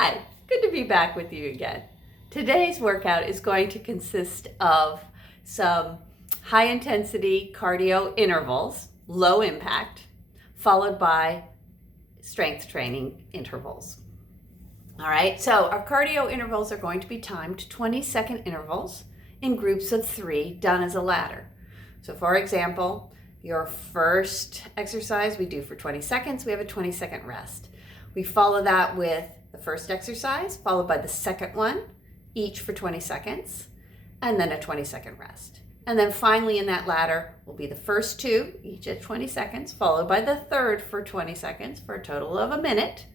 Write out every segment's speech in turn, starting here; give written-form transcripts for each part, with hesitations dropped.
Hi, good to be back with you again. Today's workout is going to consist of some high intensity cardio intervals, low impact, followed by strength training intervals. All right, so our cardio intervals are going to be timed 20-second intervals in groups of 3 done as a ladder. So for example, your first exercise we do for 20 seconds, we have a 20-second rest. We follow that with the first exercise, followed by the second one, each for 20 seconds, and then a 20-second rest. And then finally in that ladder will be the first 2, each at 20 seconds, followed by the third for 20 seconds for a total of a minute,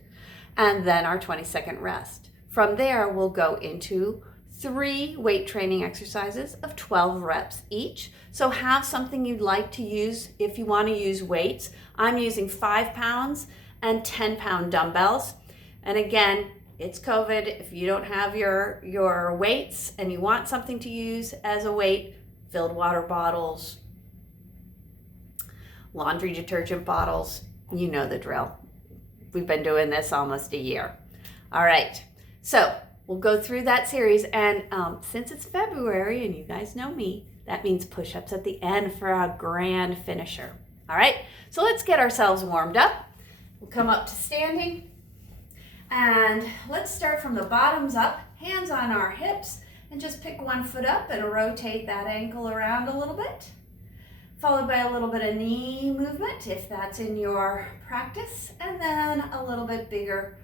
and then our 20-second rest. From there, we'll go into 3 weight training exercises of 12 reps each. So have something you'd like to use if you want to use weights. I'm using 5 pounds and 10-pound dumbbells. And again, it's COVID. If you don't have your weights and you want something to use as a weight, filled water bottles, laundry detergent bottles, you know the drill. We've been doing this almost a year. All right, so we'll go through that series. And since it's February and you guys know me, that means push-ups at the end for a grand finisher. All right, so let's get ourselves warmed up. We'll come up to standing, and let's start from the bottoms up, hands on our hips, and just pick one foot up and rotate that ankle around a little bit, followed by a little bit of knee movement if that's in your practice, and then a little bit bigger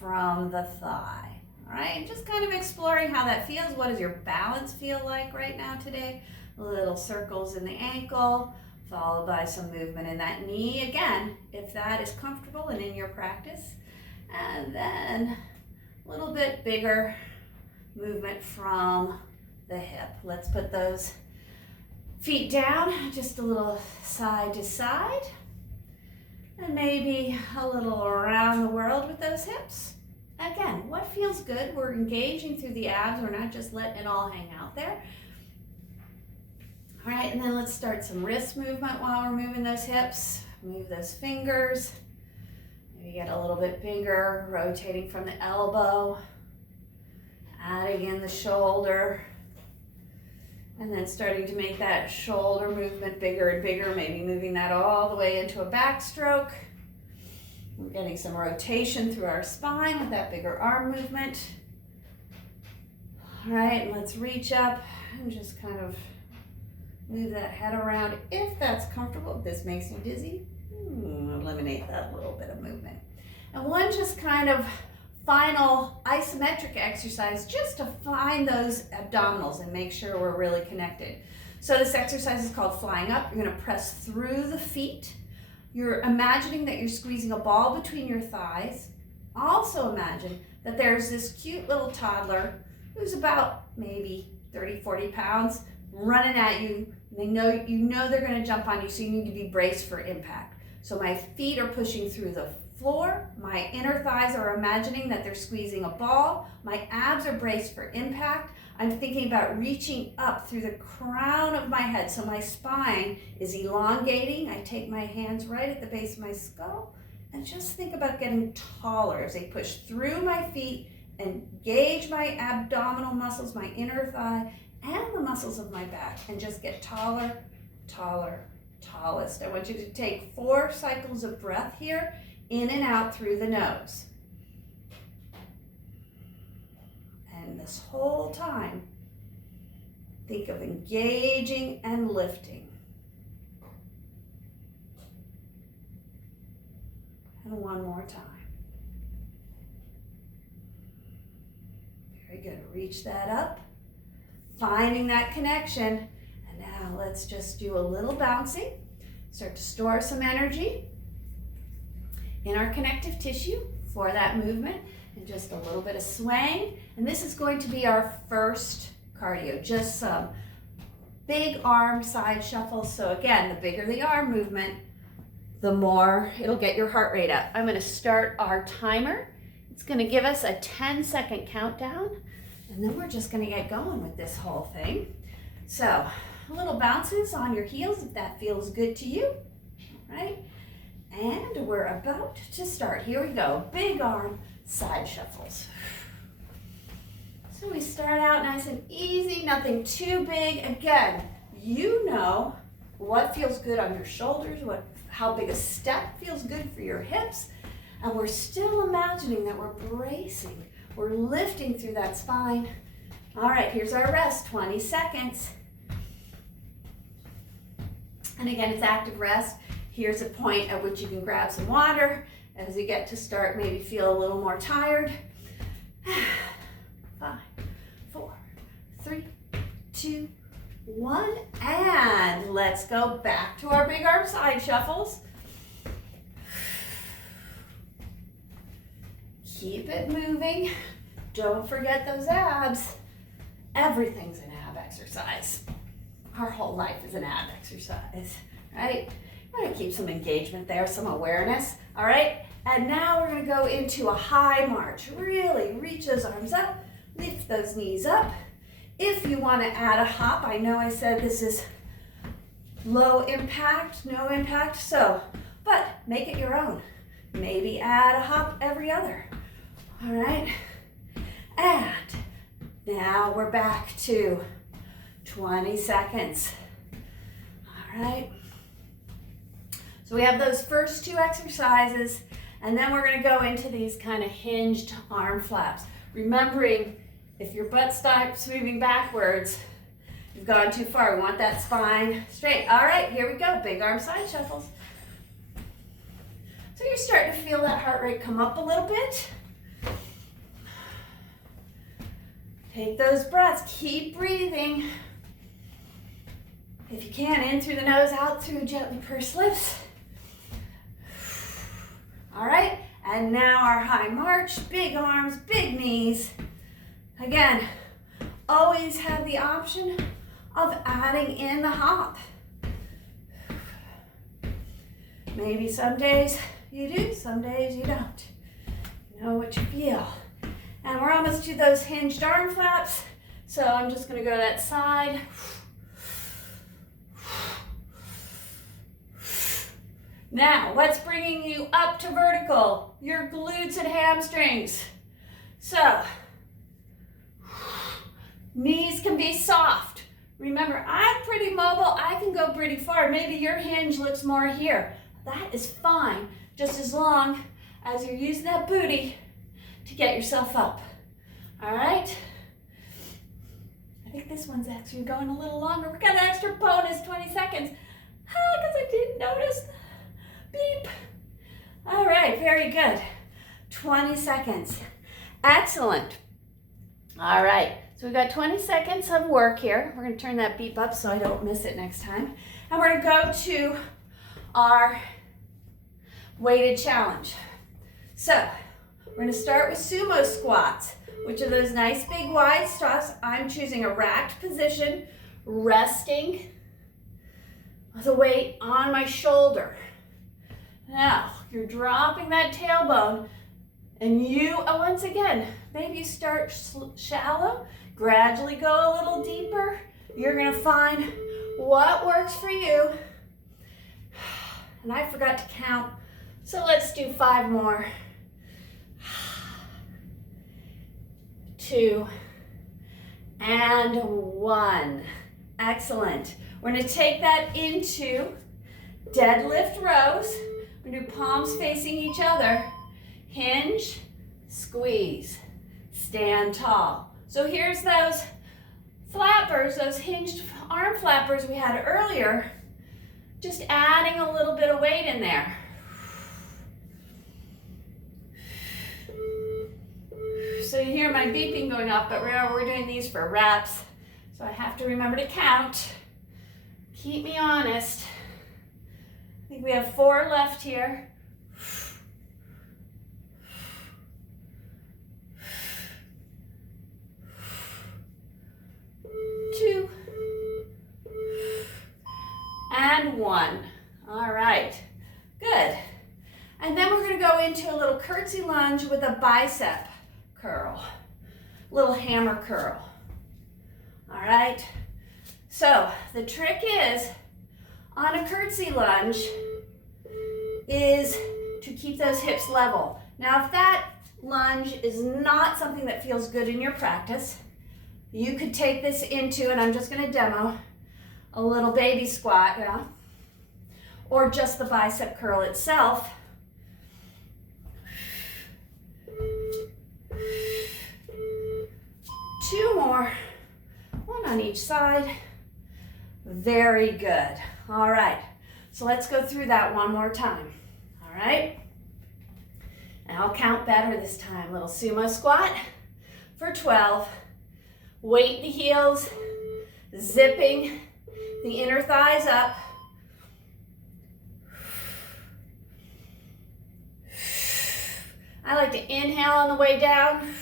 from the thigh. All right, just kind of exploring how that feels. What does your balance feel like right now today? Little circles in the ankle, followed by some movement in that knee, again, if that is comfortable and in your practice. And then a little bit bigger movement from the hip. Let's put those feet down, just a little side to side, and maybe a little around the world with those hips. Again, what feels good? We're engaging through the abs. We're not just letting it all hang out there. All right, and then let's start some wrist movement while we're moving those hips. Move those fingers. Maybe get a little bit bigger, rotating from the elbow, adding in the shoulder, and then starting to make that shoulder movement bigger and bigger, maybe moving that all the way into a backstroke. We're getting some rotation through our spine with that bigger arm movement. All right, and let's reach up and just kind of move that head around if that's comfortable. If this makes you dizzy, eliminate that little bit of movement. And one just kind of final isometric exercise just to find those abdominals and make sure we're really connected. So this exercise is called flying up. You're going to press through the feet. You're imagining that you're squeezing a ball between your thighs. Also imagine that there's this cute little toddler who's about maybe 30, 40 pounds running at you. They know you know they're going to jump on you, so you need to be braced for impact. So my feet are pushing through the floor. My inner thighs are imagining that they're squeezing a ball. My abs are braced for impact. I'm thinking about reaching up through the crown of my head, so my spine is elongating. I take my hands right at the base of my skull and just think about getting taller as I push through my feet and engage my abdominal muscles, my inner thigh, and the muscles of my back, and just get taller, taller, tallest. I want you to take 4 cycles of breath here, in and out through the nose. And this whole time, think of engaging and lifting. And one more time. Very good. Reach that up. Finding that connection, and now let's just do a little bouncing. Start to store some energy in our connective tissue for that movement, and just a little bit of swaying. And this is going to be our first cardio, just some big arm side shuffles. So again, the bigger the arm movement, the more it'll get your heart rate up. I'm going to start our timer. It's going to give us a 10-second countdown. And then we're just going to get going with this whole thing. So a little bounces on your heels if that feels good to you, right? And we're about to start. Here we go. Big arm side shuffles. So we start out nice and easy, nothing too big. Again, you know what feels good on your shoulders, how big a step feels good for your hips, and we're still imagining that we're bracing. We're lifting through that spine. All right, here's our rest, 20 seconds. And again, it's active rest. Here's a point at which you can grab some water as you get to start, maybe feel a little more tired. 5, 4, 3, 2, 1, and let's go back to our big arm side shuffles. Keep it moving. Don't forget those abs. Everything's an ab exercise. Our whole life is an ab exercise, right? You want to keep some engagement there, some awareness, all right? And now we're going to go into a high march. Really reach those arms up, lift those knees up. If you want to add a hop, I know I said this is low impact, no impact, but make it your own. Maybe add a hop every other, all right? And now we're back to 20 seconds, all right? So we have those first two exercises, and then we're going to go into these kind of hinged arm flaps. Remembering, if your butt stops moving backwards, you've gone too far. We want that spine straight. All right, here we go. Big arm side shuffles. So you're starting to feel that heart rate come up a little bit. Take those breaths. Keep breathing. If you can, in through the nose, out through gently pursed lips. All right, and now our high march, big arms, big knees. Again, always have the option of adding in the hop. Maybe some days you do, some days you don't. You know what you feel. And we're almost to those hinged arm flaps, so I'm just going to go to that side. Now, what's bringing you up to vertical? Your glutes and hamstrings. So, knees can be soft. Remember, I'm pretty mobile. I can go pretty far. Maybe your hinge looks more here. That is fine, just as long as you're using that booty to get yourself up. All right? I think this one's actually going a little longer. We got an extra bonus, 20 seconds. Because I didn't notice. Beep. All right, very good. 20 seconds. Excellent. All right, so we've got 20 seconds of work here. We're going to turn that beep up so I don't miss it next time. And we're going to go to our weighted challenge. So we're going to start with sumo squats, which are those nice big wide squats. I'm choosing a racked position, resting the weight on my shoulder. Now, you're dropping that tailbone, and you, once again, maybe you start shallow, gradually go a little deeper. You're going to find what works for you. And I forgot to count, so let's do 5 more. 2 and 1. Excellent. We're going to take that into deadlift rows. We're going to do palms facing each other. Hinge, squeeze, stand tall. So here's those flappers, those hinged arm flappers we had earlier. Just adding a little bit of weight in there. So you hear my beeping going off, but remember we're doing these for reps. So I have to remember to count. Keep me honest. I think we have 4 left here. 2 and 1. All right, good. And then we're going to go into a little curtsy lunge with a bicep curl, little hammer curl. All right, so the trick is on a curtsy lunge is to keep those hips level. Now if that lunge is not something that feels good in your practice, you could take this into, and I'm just going to demo, a little baby squat, yeah? Or just the bicep curl itself. Two more, one on each side. Very good. All right, so let's go through that one more time. All right, and I'll count better this time. Little sumo squat for 12. Weight the heels, zipping the inner thighs up. I like to inhale on the way down,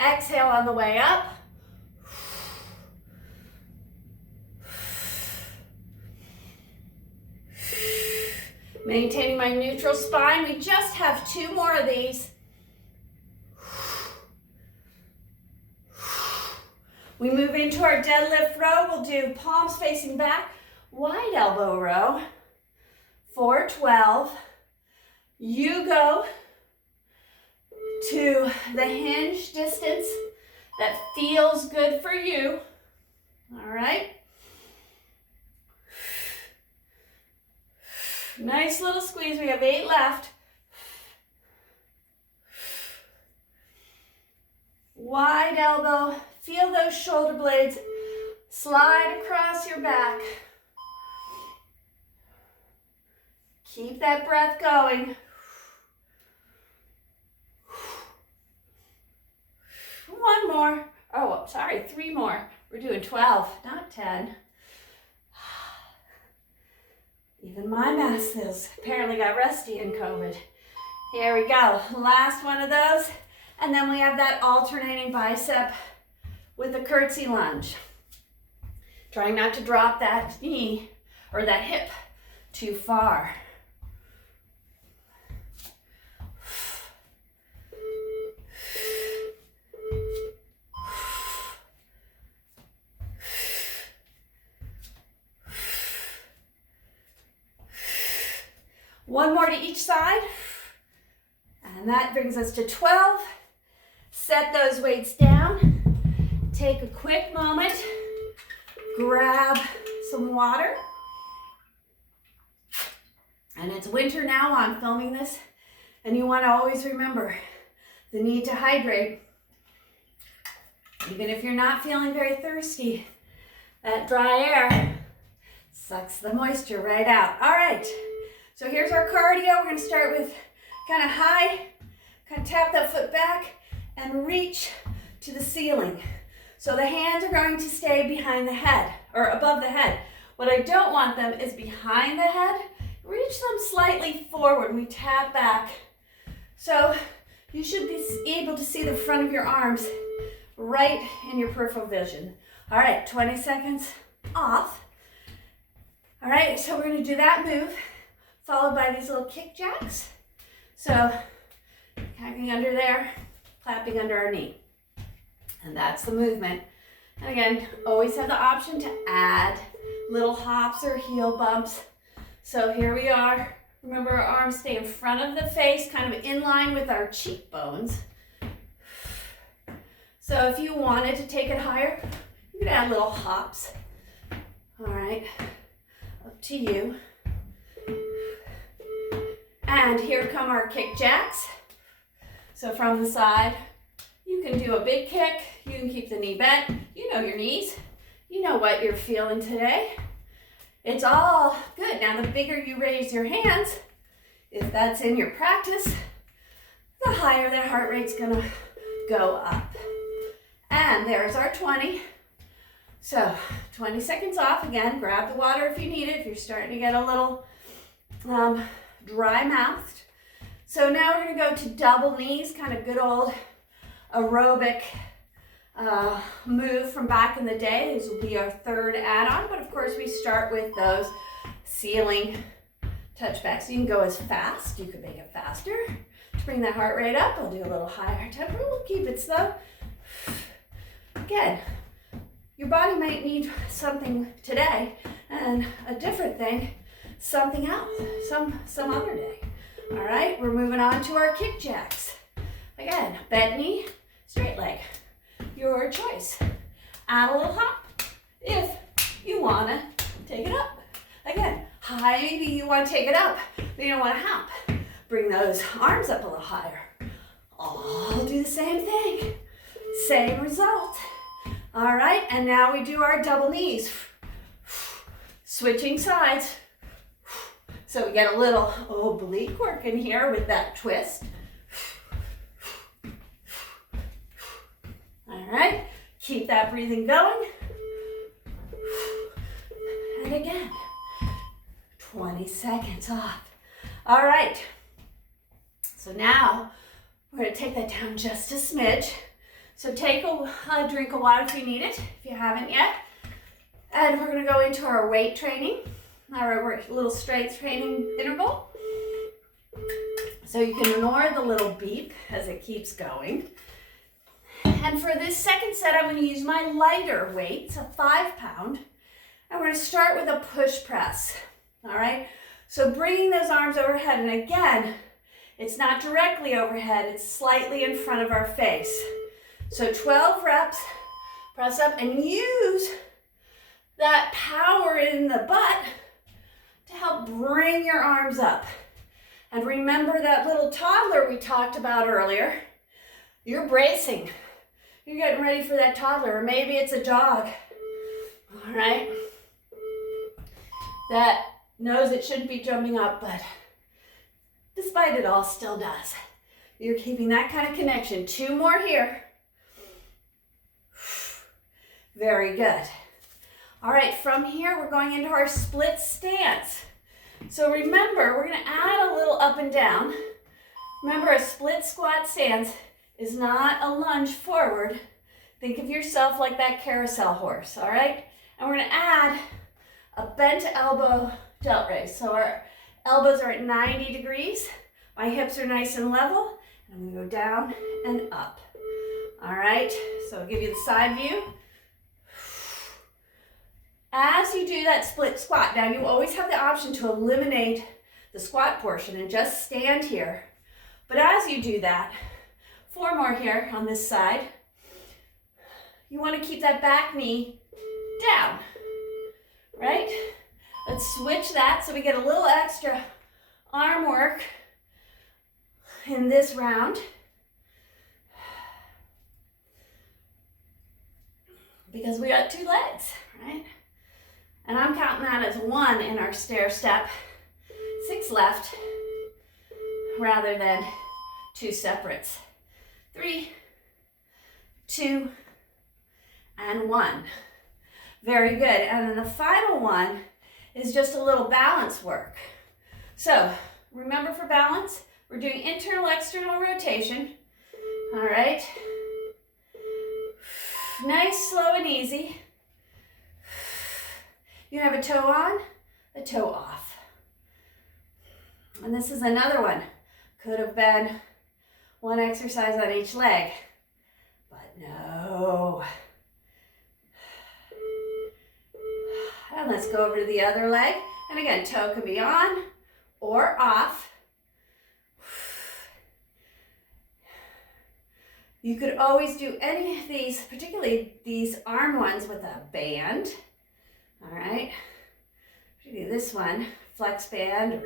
exhale on the way up. Maintaining my neutral spine. We just have 2 more of these. We move into our deadlift row. We'll do palms facing back, wide elbow row for 12. You go to the hinge distance that feels good for you. All right. Nice little squeeze. We have 8 left. Wide elbow. Feel those shoulder blades slide across your back. Keep that breath going. One more. Oh, sorry, 3 more. We're doing 12, not 10. Even my math skills apparently got rusty in COVID. Here we go. Last one of those. And then we have that alternating bicep with a curtsy lunge. Trying not to drop that knee or that hip too far. One more to each side, and that brings us to 12. Set those weights down. Take a quick moment, grab some water. And it's winter now, I'm filming this, and you want to always remember the need to hydrate. Even if you're not feeling very thirsty, that dry air sucks the moisture right out. All right. So here's our cardio. We're going to start with kind of high, kind of tap that foot back and reach to the ceiling. So the hands are going to stay behind the head or above the head. What I don't want them is behind the head. Reach them slightly forward. We tap back. So you should be able to see the front of your arms right in your peripheral vision. All right, 20 seconds off. All right, so we're going to do that move, followed by these little kick jacks. So hacking under there, clapping under our knee. And that's the movement. And again, always have the option to add little hops or heel bumps. So here we are. Remember, our arms stay in front of the face, kind of in line with our cheekbones. So if you wanted to take it higher, you could add little hops. All right, up to you. And here come our kick jacks. So from the side, you can do a big kick. You can keep the knee bent. You know your knees. You know what you're feeling today. It's all good. Now, the bigger you raise your hands, if that's in your practice, the higher the heart rate's gonna go up. And there's our 20. So 20 seconds off. Again, grab the water if you need it, if you're starting to get a little dry mouthed. So now we're gonna go to double knees, kind of good old aerobic move from back in the day. This will be our third add-on, but of course we start with those ceiling touchbacks. You can go as fast, you can make it faster. To bring that heart rate up, we'll do a little higher tempo. We'll keep it slow. Again, your body might need something today and a different thing something else, some other day. All right, we're moving on to our kick jacks. Again, bent knee, straight leg. Your choice. Add a little hop if you want to take it up. Again, maybe you want to take it up, but you don't want to hop. Bring those arms up a little higher. All do the same thing. Same result. All right, and now we do our double knees. Switching sides. So we get a little oblique work in here with that twist. All right, keep that breathing going. And again, 20 seconds off. All right, so now we're gonna take that down just a smidge. So take a drink of water if you need it, if you haven't yet. And we're gonna go into our weight training, our little strength training interval. So you can ignore the little beep as it keeps going. And for this second set, I'm gonna use my lighter weight, it's a 5 pound. And we're gonna start with a push press, all right? So bringing those arms overhead, and again, it's not directly overhead, it's slightly in front of our face. So 12 reps, press up, and use that power in the butt to help bring your arms up. And remember that little toddler we talked about earlier. You're bracing. You're getting ready for that toddler, or maybe it's a dog, all right? That knows it shouldn't be jumping up, but despite it all, still does. You're keeping that kind of connection. 2 more here. Very good. All right, from here, we're going into our split stance. So remember, we're gonna add a little up and down. Remember, a split squat stance is not a lunge forward. Think of yourself like that carousel horse, all right? And we're gonna add a bent elbow delt raise. So our elbows are at 90 degrees. My hips are nice and level. And I'm gonna go down and up. All right, so I'll give you the side view. As you do that split squat, now you always have the option to eliminate the squat portion and just stand here. But as you do that, 4 more here on this side, you want to keep that back knee down, right? Let's switch that so we get a little extra arm work in this round. Because we got 2 legs, right? And I'm counting that as 1 in our stair step, 6 left, rather than 2 separates. 3, 2, and 1. Very good. And then the final one is just a little balance work. So remember, for balance, we're doing internal, external rotation. All right. Nice, slow, and easy. You have a toe on, a toe off. And this is another one. Could have been 1 exercise on each leg, but no. And let's go over to the other leg. And again, toe can be on or off. You could always do any of these, particularly these arm ones, with a band. All right, do this one, flex band or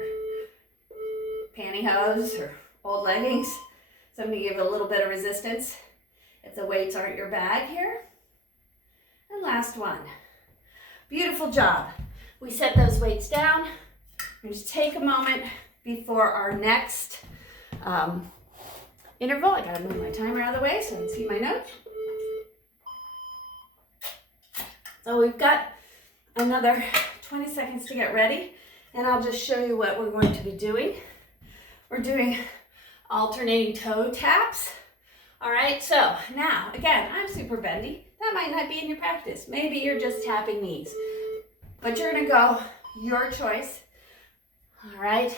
pantyhose or old leggings. Something to give it a little bit of resistance if the weights aren't your bag here. And last one. Beautiful job. We set those weights down. We're just take a moment before our next interval. I gotta move my timer out of the way so I can see my notes. So we've got another 20 seconds to get ready, and I'll just show you what we're going to be doing. We're doing alternating toe taps. All right, so now, again, I'm super bendy. That might not be in your practice. Maybe you're just tapping knees, but you're gonna go your choice. All right,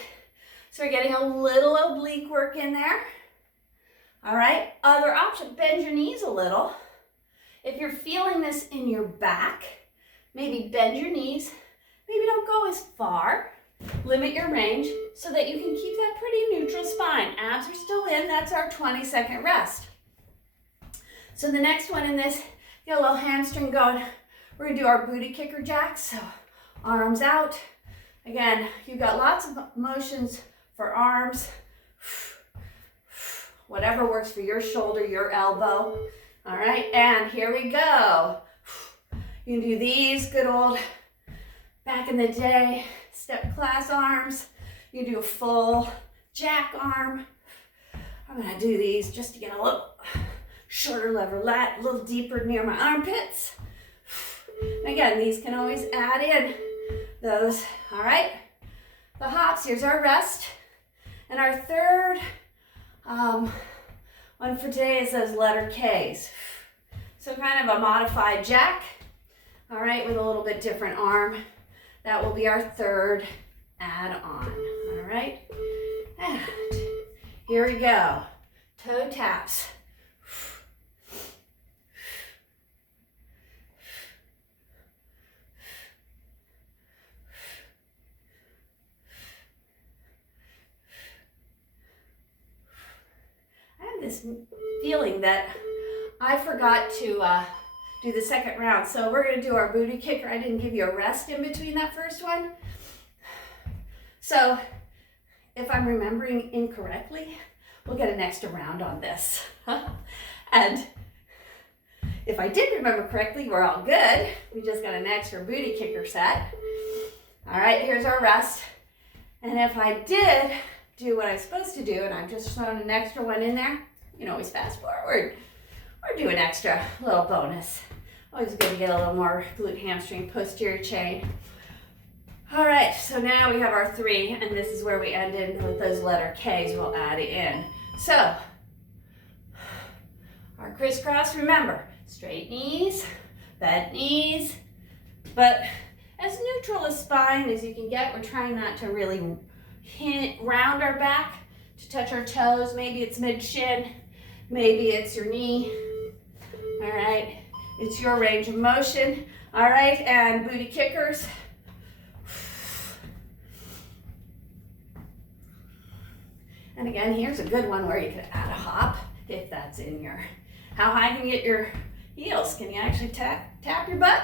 so we're getting a little oblique work in there. All right, other option, bend your knees a little. If you're feeling this in your back, maybe bend your knees. Maybe don't go as far. limit your range so that you can keep that pretty neutral spine. Abs are still in, that's our 20-second rest. So the next one in this, get a little hamstring going. We're gonna do our booty kicker jacks, so arms out. Again, you've got lots of motions for arms. Whatever works for your shoulder, your elbow. All right, and here we go. You can do these good old, back in the day, step class arms. You can do a full jack arm. I'm gonna do these just to get a little shorter lever lat, a little deeper near my armpits. And again, these can always add in those. All right, the hops, here's our rest. And our third one for today is those letter Ks. So kind of a modified jack, all right, with a little bit different arm. That will be our third add-on, all right? And here we go, toe taps. This feeling that I forgot to do the second round. So we're going to do our booty kicker. I didn't give you a rest in between that first one. So if I'm remembering incorrectly, we'll get an extra round on this. And if I did remember correctly, we're all good. We just got an extra booty kicker set. All right, here's our rest. And if I did do what I'm supposed to do, and I'm just throwing an extra one in there, you can always fast forward or do an extra little bonus. Always good to get a little more glute hamstring posterior chain. All right, so now we have our three, and this is where we end in with those letter Ks. We'll add it in. So our crisscross, remember, straight knees, bent knees, but as neutral a spine as you can get. We're trying not to really round our back to touch our toes. Maybe it's mid-shin, maybe it's your knee. All right, it's your range of motion. All right, and booty kickers. And again, here's a good one where you could add a hop if that's in your, how high can you get your heels? Can you actually tap your butt?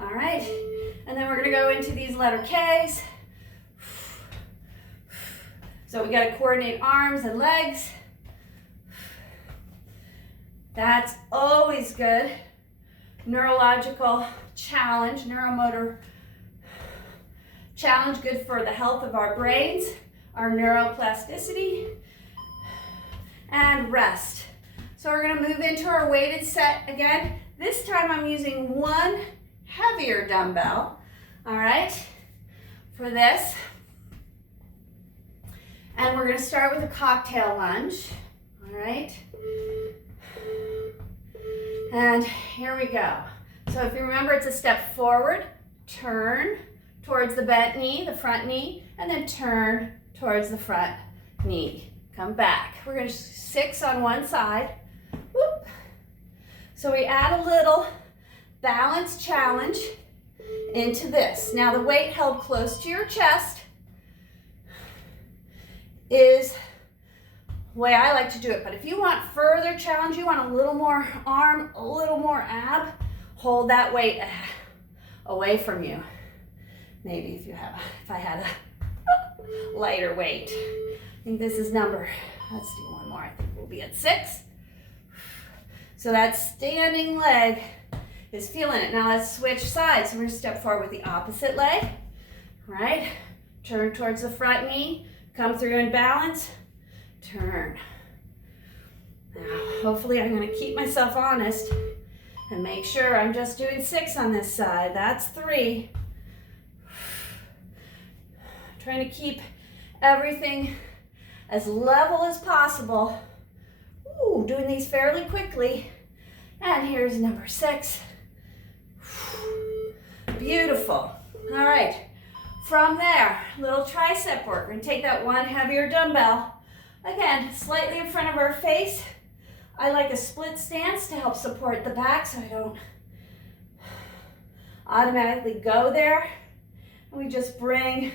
All right, and then we're gonna go into these letter Ks. So we got to coordinate arms and legs. That's always good. Neurological challenge, neuromotor challenge, good for the health of our brains, our neuroplasticity, and rest. So we're going to move into our weighted set again. This time I'm using one heavier dumbbell, all right, for this. And we're going to start with a cocktail lunge, all right? And here we go. So if you remember, it's a step forward, turn towards the bent knee, the front knee, and then turn towards the front knee. Come back. We're going to 6 on one side. Whoop. So we add a little balance challenge into this. Now the weight held close to your chest is the way I like to do it. But if you want further challenge, you want a little more arm, a little more ab, hold that weight away from you. Maybe if I had a lighter weight. I think this is number, let's do one more. I think we'll be at 6. So that standing leg is feeling it. Now let's switch sides. So we're gonna step forward with the opposite leg, right? Turn towards the front knee. Come through and balance, turn. Now, hopefully I'm going to keep myself honest and make sure I'm just doing 6 on this side. That's 3. Trying to keep everything as level as possible. Ooh, doing these fairly quickly. And here's number 6. Beautiful. All right. From there, little tricep work. We're going to take that one heavier dumbbell. Again, slightly in front of our face. I like a split stance to help support the back so I don't automatically go there. And we just bring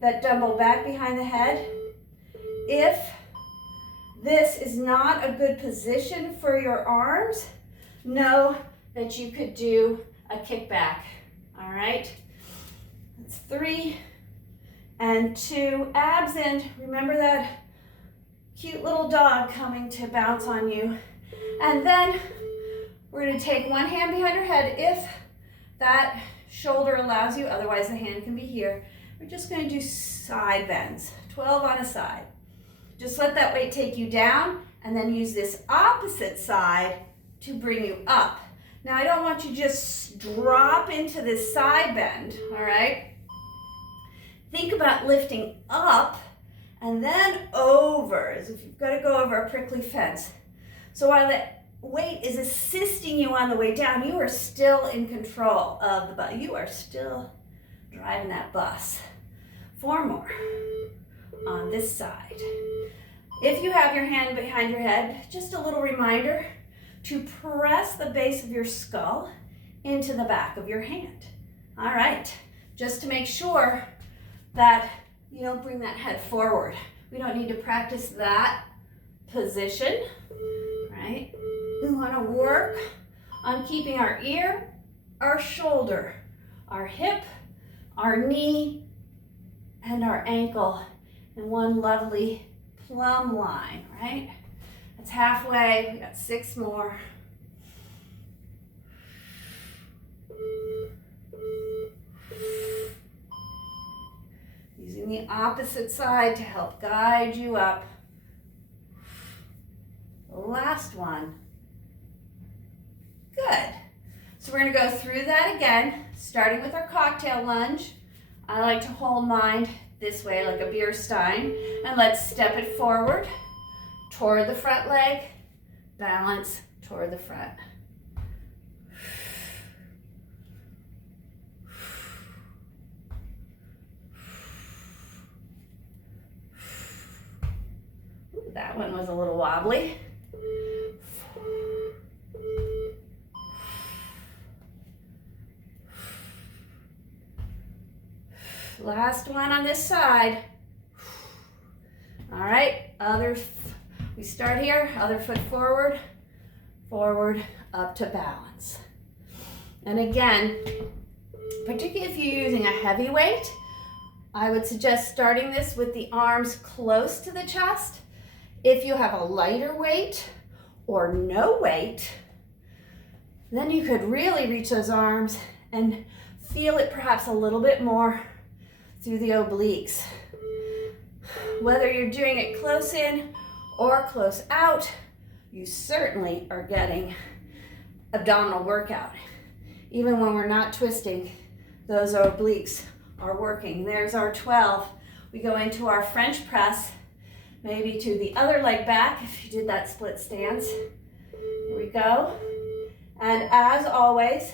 that dumbbell back behind the head. If this is not a good position for your arms, know that you could do a kickback. All right? That's 3 and 2. Abs in. Remember that cute little dog coming to bounce on you. And then we're going to take one hand behind your head if that shoulder allows you. Otherwise, the hand can be here. We're just going to do side bends, 12 on a side. Just let that weight take you down and then use this opposite side to bring you up. Now, I don't want you to just drop into this side bend, all right? Think about lifting up and then over, as if you've got to go over a prickly fence. So while the weight is assisting you on the way down, you are still in control of the bus. You are still driving that bus. 4 more on this side. If you have your hand behind your head, just a little reminder to press the base of your skull into the back of your hand. All right, just to make sure that you don't bring that head forward. We don't need to practice that position, right? We want to work on keeping our ear, our shoulder, our hip, our knee, and our ankle in one lovely plumb line, right? That's halfway. We got 6 more. Using the opposite side to help guide you up. The last one. Good. So we're going to go through that again, starting with our cocktail lunge. I like to hold mine this way like a beer stein, and let's step it forward toward the front leg, balance toward the front. Ooh, that one was a little wobbly. Last one on this side. All right, we start here, other foot forward, forward, up to balance. And again, particularly if you're using a heavy weight, I would suggest starting this with the arms close to the chest. If you have a lighter weight or no weight, then you could really reach those arms and feel it perhaps a little bit more through the obliques. Whether you're doing it close in or close out, you certainly are getting abdominal workout. Even when we're not twisting, those obliques are working. There's our 12. We go into our French press, maybe to the other leg back if you did that split stance. Here we go. And as always,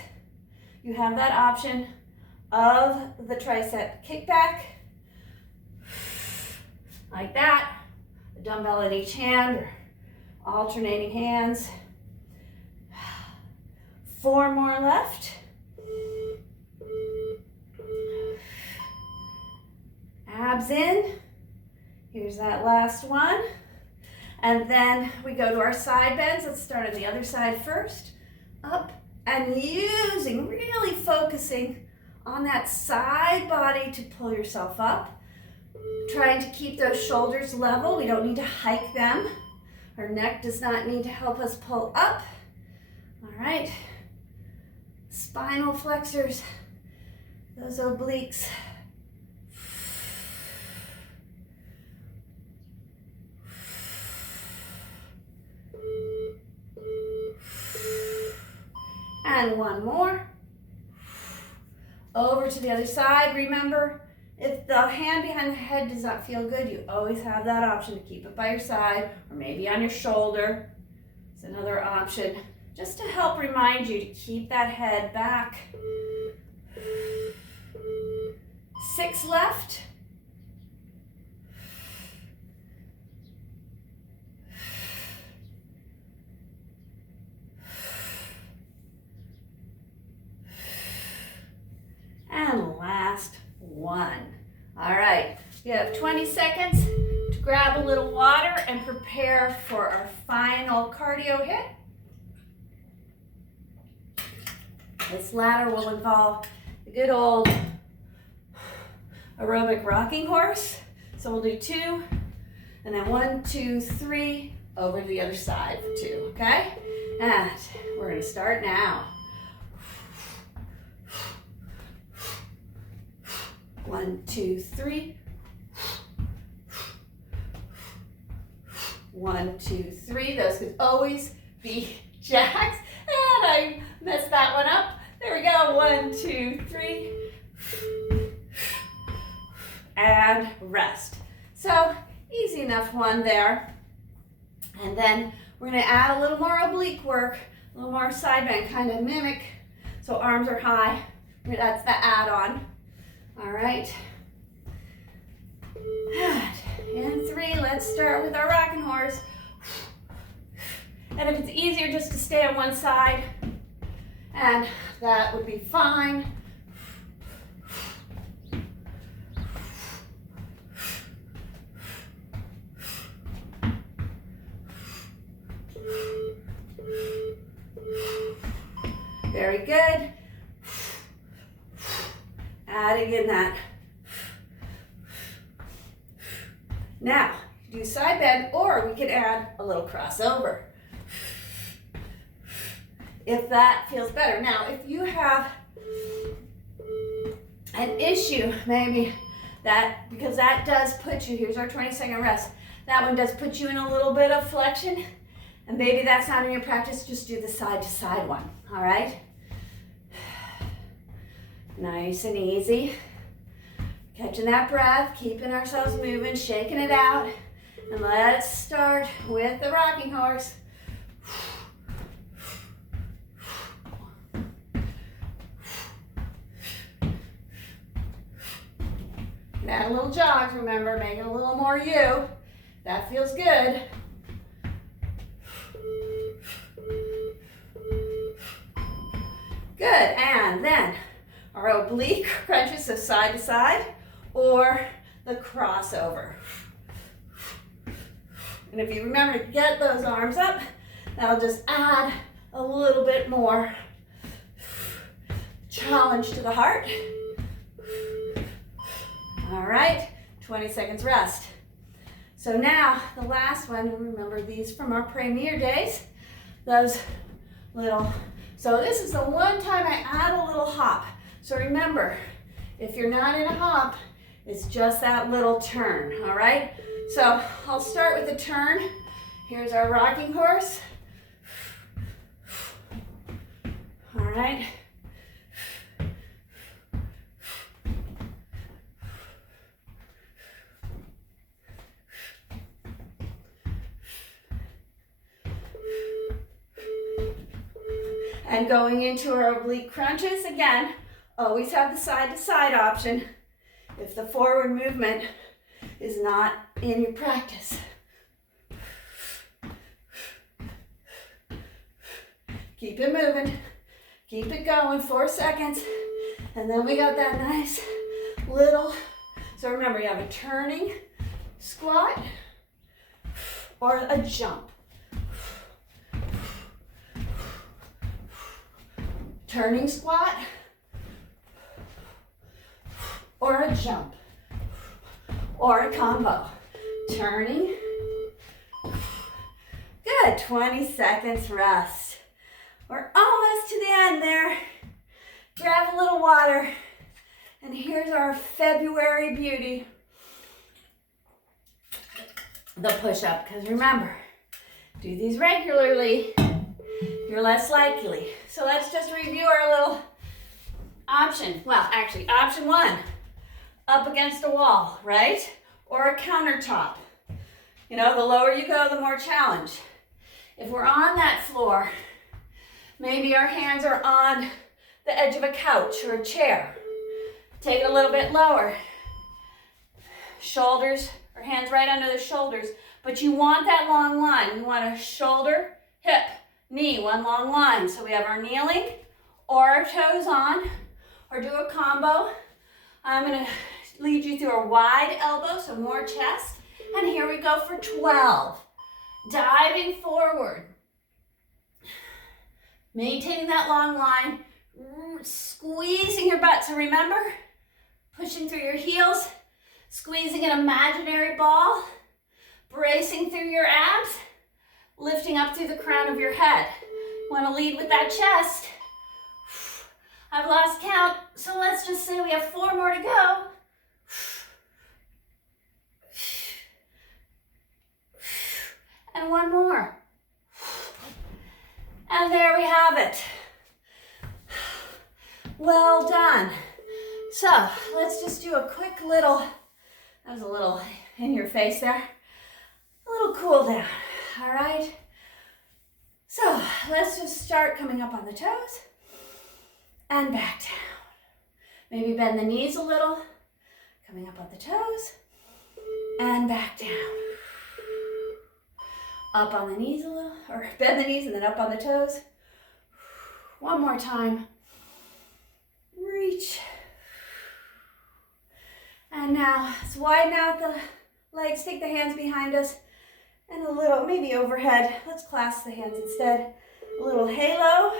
you have that option of the tricep kickback, like that, a dumbbell in each hand or alternating hands. 4 more left. Abs in. Here's that last one. And then we go to our side bends. Let's start on the other side first. Up and really focusing on that side body to pull yourself up. Trying to keep those shoulders level. We don't need to hike them. Our neck does not need to help us pull up. All right. Spinal flexors, those obliques. And one more. Over to the other side. Remember, if the hand behind the head does not feel good, you always have that option to keep it by your side or maybe on your shoulder. It's another option just to help remind you to keep that head back. 6 left. And last one. All right, got 20 seconds to grab a little water and prepare for our final cardio hit. This ladder will involve the good old aerobic rocking horse. So we'll do 2, and then 1, 2, 3, over to the other side for 2, okay? And we're gonna start now. 1, 2, 3. 1, 2, 3. Those could always be jacks. And I messed that one up. There we go. 1, 2, 3. And rest. So easy enough one there. And then we're going to add a little more oblique work, a little more side bend, kind of mimic. So arms are high. That's the add-on. All right. And 3, let's start with our rocking horse. And if it's easier just to stay on one side, and that would be fine. Very good. Adding in that. Now, do side bend, or we could add a little crossover, if that feels better. Now, if you have an issue, maybe that, because that does put you, here's our 20-second rest, that one does put you in a little bit of flexion, and maybe that's not in your practice, just do the side-to-side one, all right? Nice and easy. Catching that breath, keeping ourselves moving, shaking it out. And let's start with the rocking horse. And add a little jog, remember, make it a little more you. That feels good. Good, and then our oblique crunches, so side to side, or the crossover. And if you remember to get those arms up, that'll just add a little bit more challenge to the heart. All right, 20 seconds rest. So now the last one, remember these from our premier days, those little, so this is the one time I add a little hop. So remember, if you're not in a hop, it's just that little turn, all right? So I'll start with the turn. Here's our rocking horse. All right. And going into our oblique crunches, again, always have the side-to-side option if the forward movement is not in your practice. Keep it moving, keep it going, 4 seconds, and then we got that nice little, so remember you have a turning squat or a jump. Turning squat or a jump or a combo. Turning. Good, 20 seconds rest. We're almost to the end there. Grab a little water. And here's our February beauty. The push-up, because remember, do these regularly, you're less likely. So let's just review our little option. Well, actually, option 1, up against a wall, right? Or a countertop. You know, the lower you go, the more challenge. If we're on that floor, maybe our hands are on the edge of a couch or a chair. Take it a little bit lower. Shoulders, or hands right under the shoulders. But you want that long line. You want a shoulder, hip, knee, one long line. So we have our kneeling or our toes on, or do a combo. I'm gonna lead you through a wide elbow, so more chest. And here we go for 12. Diving forward. Maintaining that long line. Squeezing your butt. So remember, pushing through your heels, squeezing an imaginary ball, bracing through your abs, lifting up through the crown of your head. Want to lead with that chest. I've lost count, so let's just say we have 4 more to go. And 1 more. And there we have it. Well done. So let's just do a quick little, that was a little in your face there, a little cool down, all right? So let's just start coming up on the toes and back down. Maybe bend the knees a little, coming up on the toes and back down. Up on the knees a little, or bend the knees and then up on the toes. 1 more time. Reach. And now, let's widen out the legs, take the hands behind us, and a little, maybe overhead. Let's clasp the hands instead. A little halo.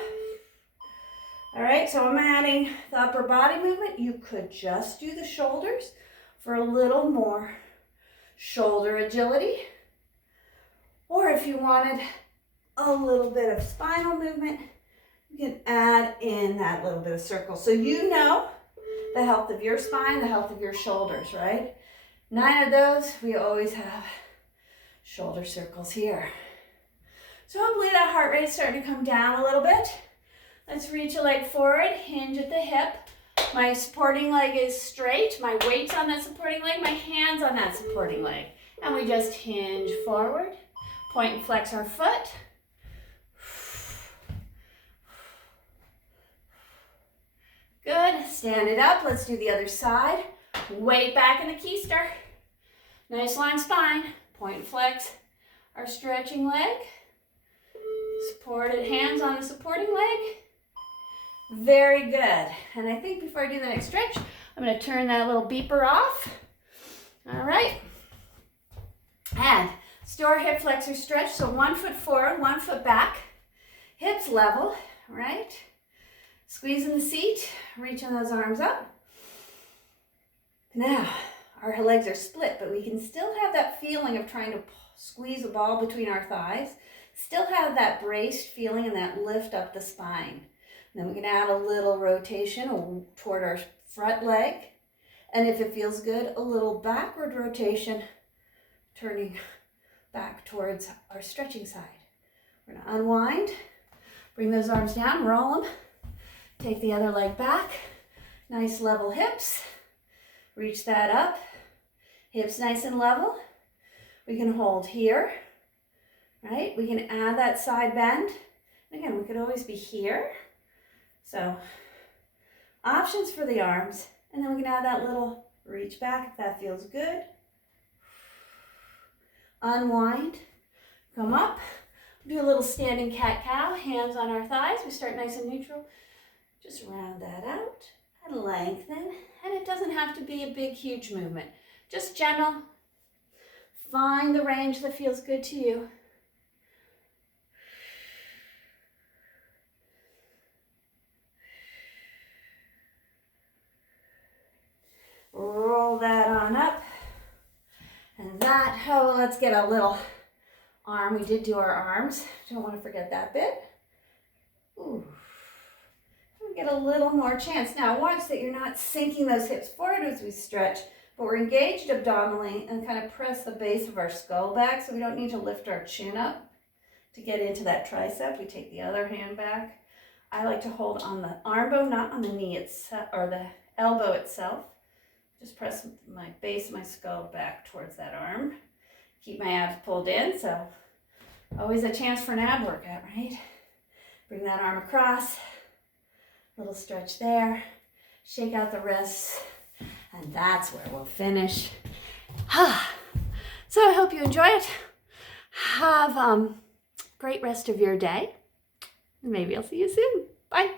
All right, so I'm adding the upper body movement. You could just do the shoulders for a little more shoulder agility. Or if you wanted a little bit of spinal movement, you can add in that little bit of circle. So you know the health of your spine, the health of your shoulders, right? 9 of those, we always have shoulder circles here. So hopefully that heart rate is starting to come down a little bit. Let's reach a leg forward, hinge at the hip. My supporting leg is straight. My weight's on that supporting leg, my hand's on that supporting leg. And we just hinge forward, point and flex our foot. Good, stand it up. Let's do the other side. Weight back in the keister. Nice long spine. Point and flex our stretching leg. Supported hands on the supporting leg. Very good. And I think before I do the next stretch, I'm going to turn that little beeper off. All right. And let's do our hip flexor stretch. So 1 foot forward, 1 foot back. Hips level, right? Squeeze in the seat, reaching those arms up. Now, our legs are split, but we can still have that feeling of trying to squeeze a ball between our thighs. Still have that braced feeling and that lift up the spine. And then we can add a little rotation toward our front leg. And if it feels good, a little backward rotation, turning back towards our stretching side. We're going to unwind, bring those arms down, roll them. Take the other leg back. Nice level hips. Reach that up. Hips nice and level. We can hold here, right? We can add that side bend. Again, we could always be here. So options for the arms. And then we can add that little reach back if that feels good. Unwind. Come up. Do a little standing cat-cow. Hands on our thighs. We start nice and neutral. Just round that out and lengthen. And it doesn't have to be a big, huge movement. Just gentle. Find the range that feels good to you. Roll that on up. And that, oh, let's get a little arm. We did do our arms. Don't want to forget that bit. Ooh. Get a little more chance. Now watch that you're not sinking those hips forward as we stretch, but we're engaged abdominally and kind of press the base of our skull back, so we don't need to lift our chin up to get into that tricep. We take the other hand back. I like to hold on the arm bone, not on the knee itself or the elbow itself. Just press my base of my skull back towards that arm. Keep my abs pulled in, so always a chance for an ab workout, right? Bring that arm across. Little stretch there, shake out the wrists, and that's where we'll finish. So I hope you enjoy it. Have a great rest of your day. Maybe I'll see you soon. Bye.